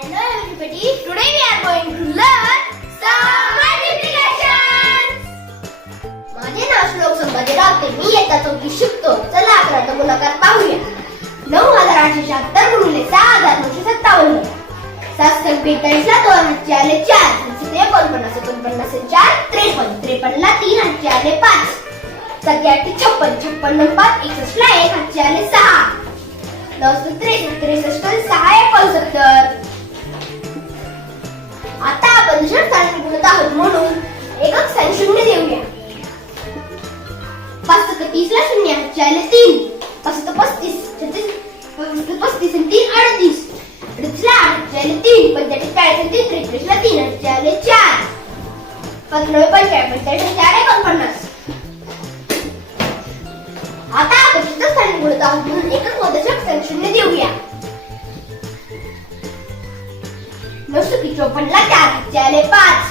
Hello everybody. Today we are going to learn some multiplications. माझे नाव श्लोक संभाजी रावते मी येता चौथी शिकतो. चला अकराचा गुणाकार पाहूया. नऊ हजार आठशे शहात्तर गुणिले सहा हजार नऊशे सत्तावन्न. सात सर बेचाळीसला दोन हातचे आले चार. तीनशे एकोणपन्नास एकोणपन्नास चार त्रेपन्न त्रेपन्नला तीन हातचे आले पाच. सत्या छप्पन छप्पन्न पाच एकसष्टला एक हातचे आले सहा. नऊ त्रेसष्ट त्रेसष्ट सहा एकोणसत्तर. आता आपण दुसऱ्या स्थानाने गुणत आहोत. म्हणून एकक स्थान शून्य देऊया. पाच सत्तर तीसला शून्य हातचे तीन पाच सत्तर पस्तीस छत्तीस पस्तीस आणि तीन अडतीस. अडतीसला आठ हातचे तीन पंचेचाळीस चाळीस आणि तीन त्रेचाळीसला तीन हातचे आले चार. पाच पंचाळीस पंचेचाळीस चार एकोणपन्नास. आता आपण शुद्ध स्थानाने गुणत आहोत. म्हणून एकक व दशक शून्य देऊया. नऊशे चोपन्नला चार हातचे आले पाच.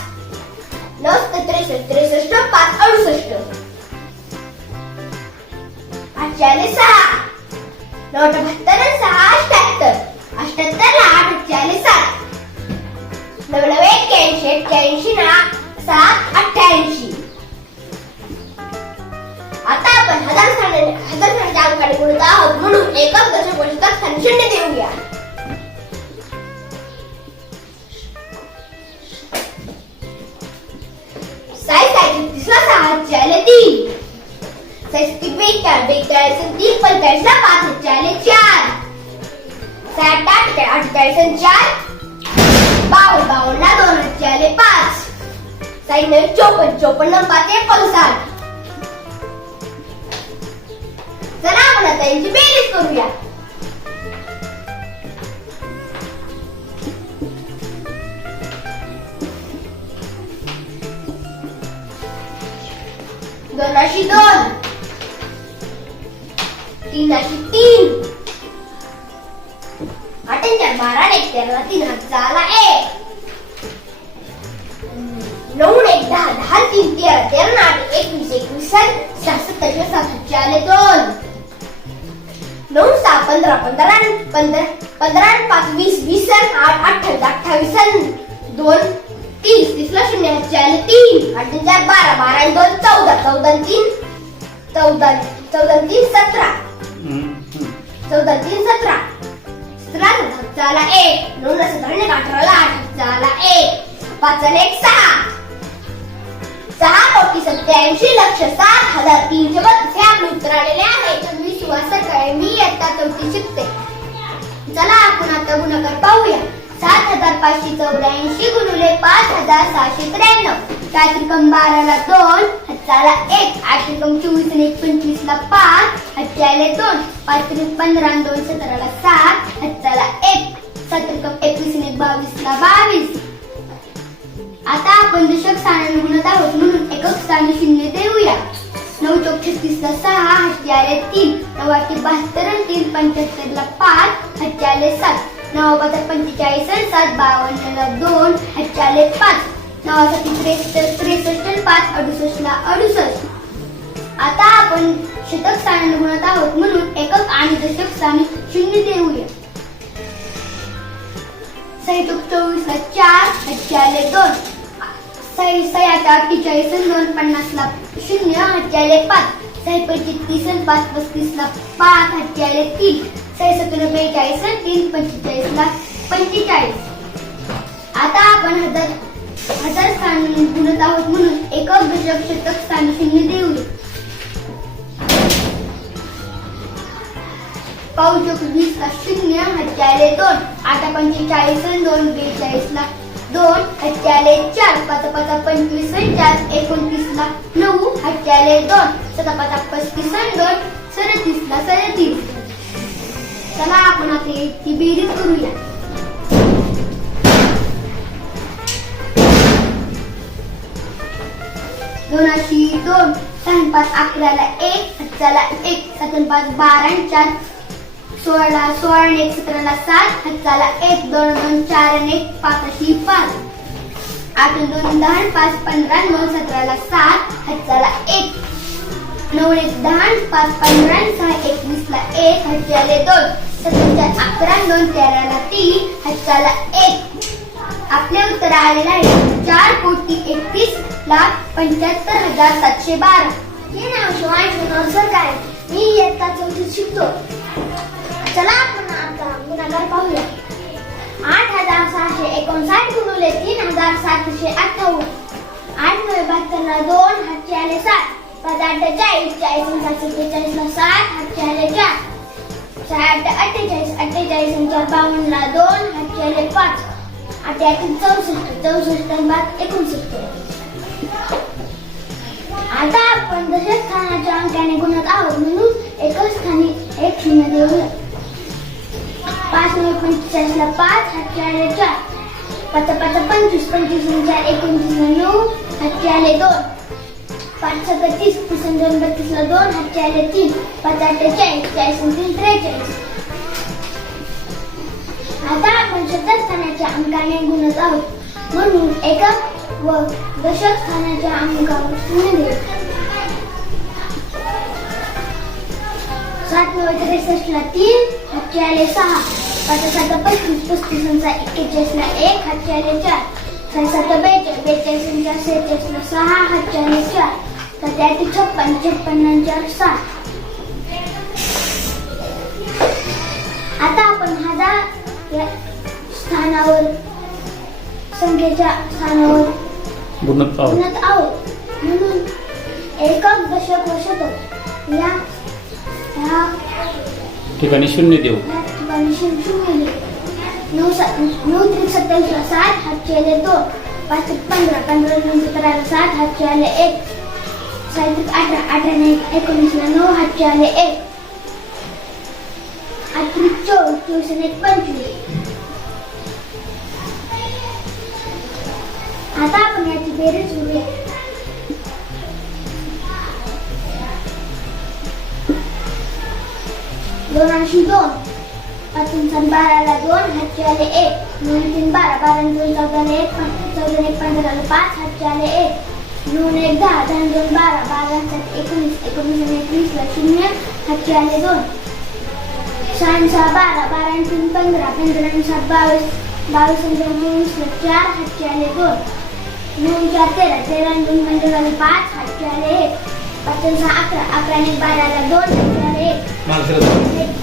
नऊशे त्रेसष्ट त्रेसष्ट पाच अडुसष्ट. हातचे आले सहा. नऊ बहात्तर सहा अष्ट्याहत्तर अष्ट्याहत्तरला आठ हातचे आले सात. नव्याण्णव एक्क्याऐंशी एक्क्याऐंशी ना सात अठ्ठ्याऐंशी. आता आपण हजार स्थाने हजार अंकाने गुणत आहोत. म्हणून एकच दशक व शून्य देऊया. बेचाळीस तीन पंचेचाळीसला पाच हातचे चार. आठ अठ्ठेचाळीस बावन्न दोन अशी पाच. चोपन्न चोपन्न पाच एकोणसाठ. चला आपण आता यांची बेरीज करूया. दोनाशी दोन. तीनाशी तीन आठ आणि चार बारा एक तेरा तीन हात झाला एक. नऊ एक दहा दहा तीन तेरा तेरा आठ एकवीस एकवीस आणि सहा आले दोन. नऊ सहा पंधरा पंधरा पंधरा पंधरा पाच वीस वीस आठ अठ्ठावीस अठ्ठावीस दोन तीस तीसला शून्य आले तीन. आठ चार बारा बारा दोन चौदा चौदा तीन. चौदा चौदा तीन सतरा. चौदा तीन सतरा. सतरा झाला एक नऊ सतरा आणि अठराला आठ झाला एक पाच एक सहा. सहा कोटी सत्याऐंशी लक्ष सात हजार तीनशे बत्तीस. हे आपले उत्तर आलेले आहे. तर मी सुहास सकाळी मी इयत्ता चौथी शिकते. चला आपण आता गुणाकार पाहूया. सात हजार पाचशे चौऱ्याऐंशी गुणुले पाच हजार सहाशे त्र्याण्णव. त्यात रक्कम बाराला दोन? हजाला एक. आठ रिकम चोवीस आणि एक पंचवीसला पाच. हजाले दोन. पाच पंधरा दोन सतराला सात. हत्याला एक. सात एकवीस आणि एक बावीसला बावीस. आता आपण दशक स्थानाने गुणत आहोत म्हणून एकक स्थानी शून्य देऊया. नऊ चौक छत्तीसला सहा हत्याले तीन. नऊ आठ बहात्तर तीन तीन पंच्याहत्तरला पाच. हत्याले सात. नऊ पाच पंचेचाळीस सात सात बावन्नला दोन. हत्याले पाच. नावासाठी त्रेसष्ट त्रेसष्ट पाच अडुसष्टला अडुसष्ट. आता आपण शतक स्थानाने गुणत आहोत म्हणून एकक आणि दशक स्थानी शून्य देऊया. सैतुक चौक चोवीसला चार हत्ती दोन. सही सही अठ्ठेचाळीस दोन पन्नासला शून्य हत्ती पाच. सही पंचेतीस पाच पाच पस्तीसला पाच हत्ती तीन. सही सत्तर बेचाळीस तीन तीन पंचेचाळीसला पंचेचाळीस. आता आपण हजार हजार स्थान पुरत आहोत म्हणून एकक दशक शतक स्थानी शून्य देऊ. पाऊस चौक वीसला शून्य हत्यालय दोन आता पंचेचाळीस दोन बेचाळीस ला दोन हत्याले चार पाच पाच पंचवीस चार एकोणतीस एकोणतीसला नऊ हत्यालय दोन सता पाच पस्तीस आणि दोन सदतीसला सदतीस. चला आपण आता ती बेरीज करूया. पाच अकराला एक हत्ताला एक सातून पाच बारा चार सोळा सोळा आणि एक सतराला सात हत्ताला एक दोन दोन चार आणि एक पाचाशी पाच. आठ दोन दहा पाच पंधरा नऊ सतराला सात हत्ताला एक. नऊ एक दहा पाच पंधरा सहा एकवीसला एक हत्ती दोन. सतराच्या अकरा दोन तेराला तीन हाताला एक. आपले उत्तर आलेलं आहे. चार कोटी एकतीस लाख पंच्याहत्तर हजार सातशे बारा. हे नाव शिवाय काय मी इयत्ता चौथीत शिकतो चला आपण आता गुणाकार पाहूया आठ हजार सहाशे एकोणसाठ गुणुले तीन हजार सातशे अठ्ठावन्न. आठ नव्हे बहात्तरला दोन हातचे आले सात पाच अठ्ठेचाळीस चाळीस सातशे त्रेचाळीसला सात हातचे आले चार साठ अठ्ठेचाळीस अठ्ठेचाळीस आणि बावन्नला दोन हातचे आले पाच आठ चौसष्ट चौसष्ट आणि एकोणसत्तर आता आपण दशक स्थानाच्या अंकाने गुणत आहोत म्हणून एकच स्थानी एक शून्य देऊ पाच नऊ पंचेचाळीसला पाच हातचे आले चार. पाच पाच पंचवीस पंचवीस चार एकोणतीस नऊ हातचे आले दोन. पाच सत्तीस तीस दोन बत्तीसला दोन हातचे आले तीन. पाच अठ्ठेचाळीस चाळीस तीन म्हणजे त्रेचाळीस. आता आपण शतक स्थानाच्या अंकाने गुणत आहोत म्हणून एका व दशक स्थानाच्या अंगावर शून्य सात नव्वद त्रेसष्टला तीन हातचे आले सहा. पाच सात पस्तीस पस्तीस एक्केचाळीसला एक हातचे आले चार. सहा सात बेचाळीस बेचाळीस आणि सेहेचाळीसला सहा हातचे आले चार. सात आठ छप्पन छप्पन्न चार सात आता आपण हजार या स्थानावर संख्येच्या स्थानावर गुणत आहोत आहोत म्हणून एकक दशक व शतक या ह्या ठिकाणी शून्य देऊ या ठिकाणी शून्य शून्य लिहिलं. नऊ सात नऊ त्रिक सत्तावीसला सात हातचे आले दोन पाच पंधरा पंधरा दोन सतराला सात हातचे आले एक त्रिक अठरा अठरा नाही एकोणीसला नऊ हातचे आले एक आठ त्रिक चोवीस चोवीस एक पंचवीस आता आपण याची बेरीज घेऊया दोन ऐंशी दोन. पाच सन बाराला दोन हातचे आले एक. नऊ तीन बारा. बारा दोन चौदाला एक. चौदा एक पंधराला पाच हातचे आले एक. नऊ एक दहा. दहा दोन बारा. बारा सात एकोणीस. एकोणीस एकवीसला शून्य हातचे आले दोन. सहा बारा. बारा आणि तीन पंधरा. पंधरा सात बावीस. बावीस आणि दोन चार हातचे आले दोन. नऊ चार तेरा तेरा दोन पंधराला पाच हातचे आले एक पाच सहा अकरा अकरा एक बाराला दोन आले एक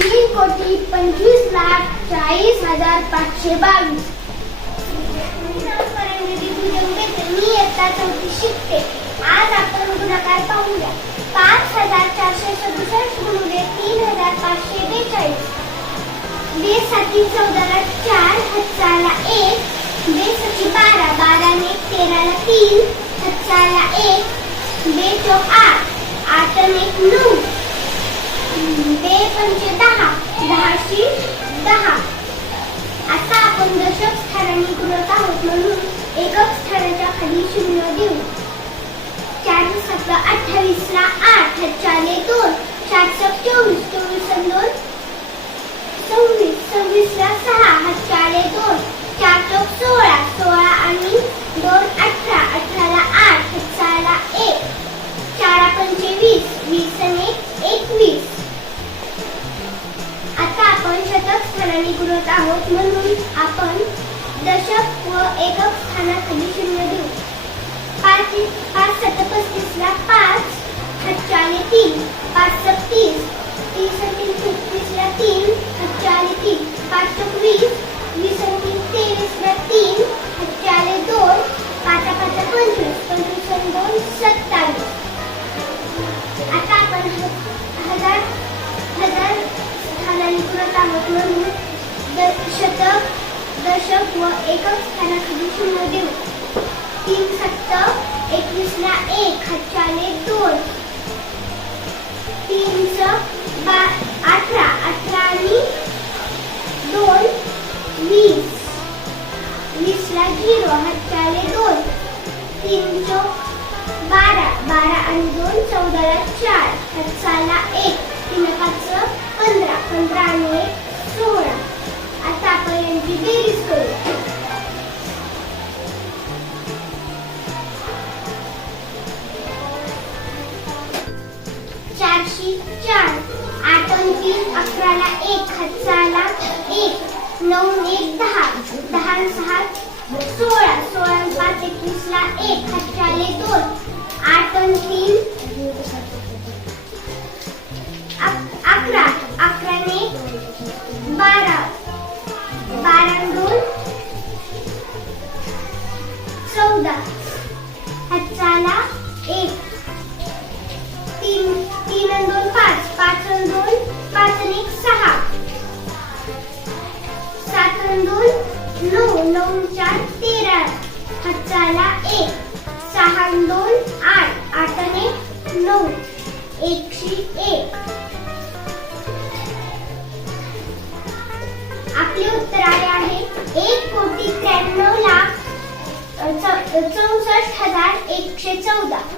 तीन कोटी पंचवीस लाख चाळीस हजार पाचशे बावीस मी इयत्ता चौथी शिकते आज आपण गुणाकार पाहूया पाच हजार चारशे सदुसष्ट गुणुले तीन हजार पाचशे बेचाळीस बेसाठी चौदाला चार हजारला एक बेसाठी बारा बाराने तेराला तीन हजारला एक बे बेचोक आठ आठ आणि एक नऊ बे पंचे दहा दहाशी दहा आता आपण दशक स्थानांनी करत आहोत म्हणून एकक स्थानाच्या खाली शून्य देऊ चार सतरा अठ्ठावीसला आठ चाले दोन चार सक चोवीस दोन सव्वीस सव्वीसला सहा हात दोन चार चौक सोळा सोळा आणि दोन अठरा अठराला आठ सहाला एक चारा पंचे वीस वीस आणि एकवीस. आता आपण शतक स्थानाने गुणत आहोत म्हणून आपण दशक व एकक स्थानाखाली शून्य देऊ. पाच पाच सत पस्तीसला पाच हच्चाले तीन पाच सत्तीस तीस तीन छत्तीसला तीन हच्चाले तीन पाच चौक वीस वीस आणि तीन तेवीसला तीन हच्चाले दोन पाच पाच पंचवीस पंचवीस आणि दोन सत्तावीस. आता आपण हजार हजार स्थानाने करत आहोत म्हणून शतक दशक व एकक स्थानाखाली शून्य देऊ. तीन सत्त एकवीसला एक हातच्याले दोन. तीनच बा अठरा अठरा आणि दोन वीस. वीसला झिरो हातच्याले दोन. तीन चौक बारा. बारा आणि दोन चौदाला चार. हत्साला एक. तीन पाच पंधरा. पंधरा आणि एक सोळा. आता आपण यांची बेरीज करू चारशे चार. आठ तीन अकराला एक हातचाला एक नऊ एक दहा. दहा सहा सोळा. सोळा पाच एकवीसला एक हातचाले दोन. आठ तीन दोन नऊ चार तेरा हातचाला एक. सहा दोन आठ. आठ नऊ. एकशे एक. आपले उत्तर आले आहे. एक कोटी त्र्याण्णव लाख चौसष्ट हजार एकशे चौदा.